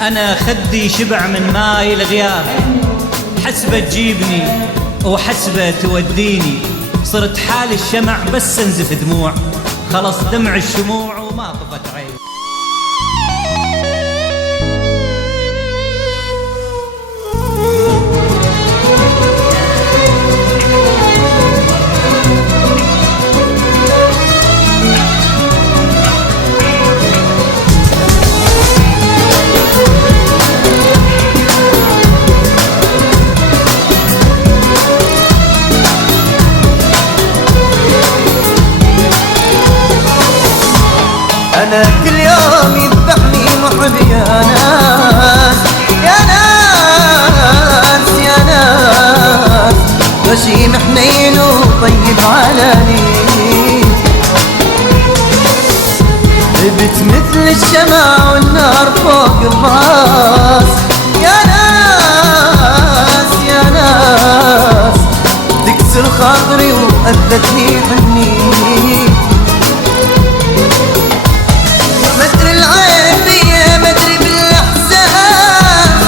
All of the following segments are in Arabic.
أنا خدي شبع من ماي الغياب، حسبة تجيبني وحسبة توديني، صرت حال الشمع بس انزف دموع، خلص دمع الشموع وما طفت عين. أنا كل يوم يذبحني محب يا ناس، يا ناس يا ناس، غشيم حنين وطيب علاني، ثبت مثل الشمع والنار فوق الراس، يا ناس يا ناس، تكسر خاطري وأذتني حني، مدري العين فيا مدري بالاحزان،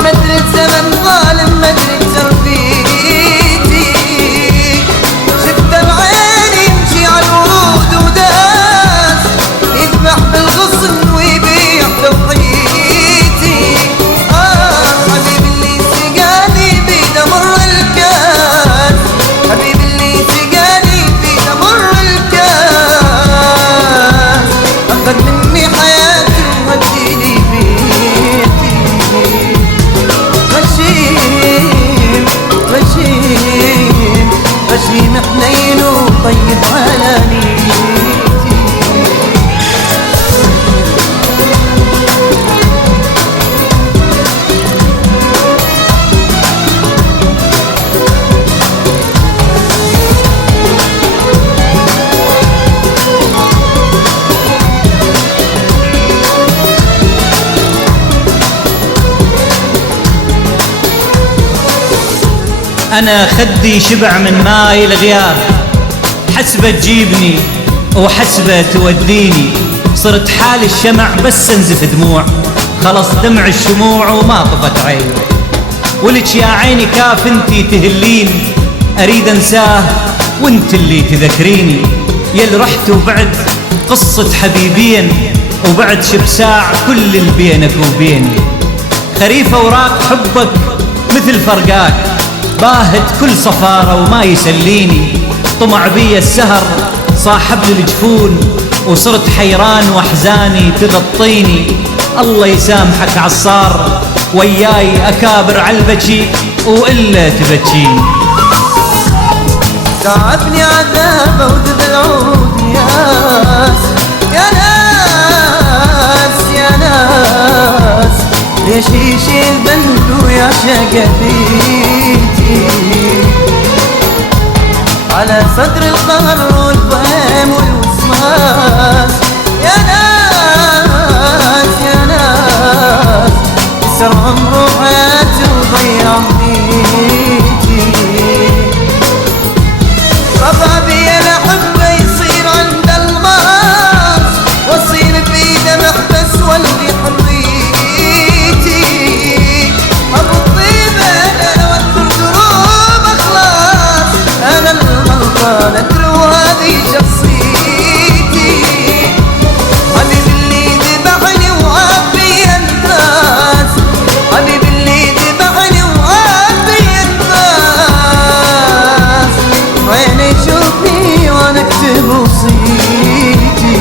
مدري الزمن ظالم مدري تربيتي، شفته بعيني يمشي على الورود وداس، يذبح بالغصن ويبيع توحيتي، حبيبي اللي سقاني بيده مر الكاس، حبيبي اللي سقاني بيده مر الكاس، أخذ مني حياتي ووديني بيتي، غشيم غشيم غشيم حنين وطيب على نيتي. أنا خدي شبع من ماي الغياب، حسبة تجيبني وحسبة توديني، صرت حال الشمع بس انزف دموع، خلص دمع الشموع وما طفت عين. ولك يا عيني كاف انتي تهليني، أريد أنساه وانت اللي تذكريني، يل رحت وبعد قصة حبيبين، وبعد شبساع كل اللي بينك وبيني، خريف أوراق حبك مثل فرقاك، باهت كل صفارة وما يسليني، طمع بي السهر صاحب لي الجفون، وصرت حيران واحزاني تغطيني، الله يسامحك عصار وياي أكابر عالبكي وإلا تبكيني. تعبني عذابه وذب العود ياس، يا ناس يا ناس، ليش يشيل ذنبي ويعشق بيتي، على صدر القهر والفهم والوسواس، يا ناس يا ناس، كسر عمره حياتي وضيع بيتي، رضى بي الأحبة يصير عند الماس، واصير بإيده محبس واللي حريتي، أبو الطيبة أنا واذكر دروب أخلاص، أنا الغلطان أدري وهذه شخصيتي، حبيبي اللي ذبحني وعاب بي الناس، حبيبي اللي ذبحني وعاب بي الناس، عيني يشوفني وانا اكتب وصيتي،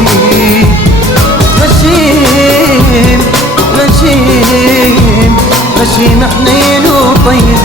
غشيم غشيم غشيم حنين وطيب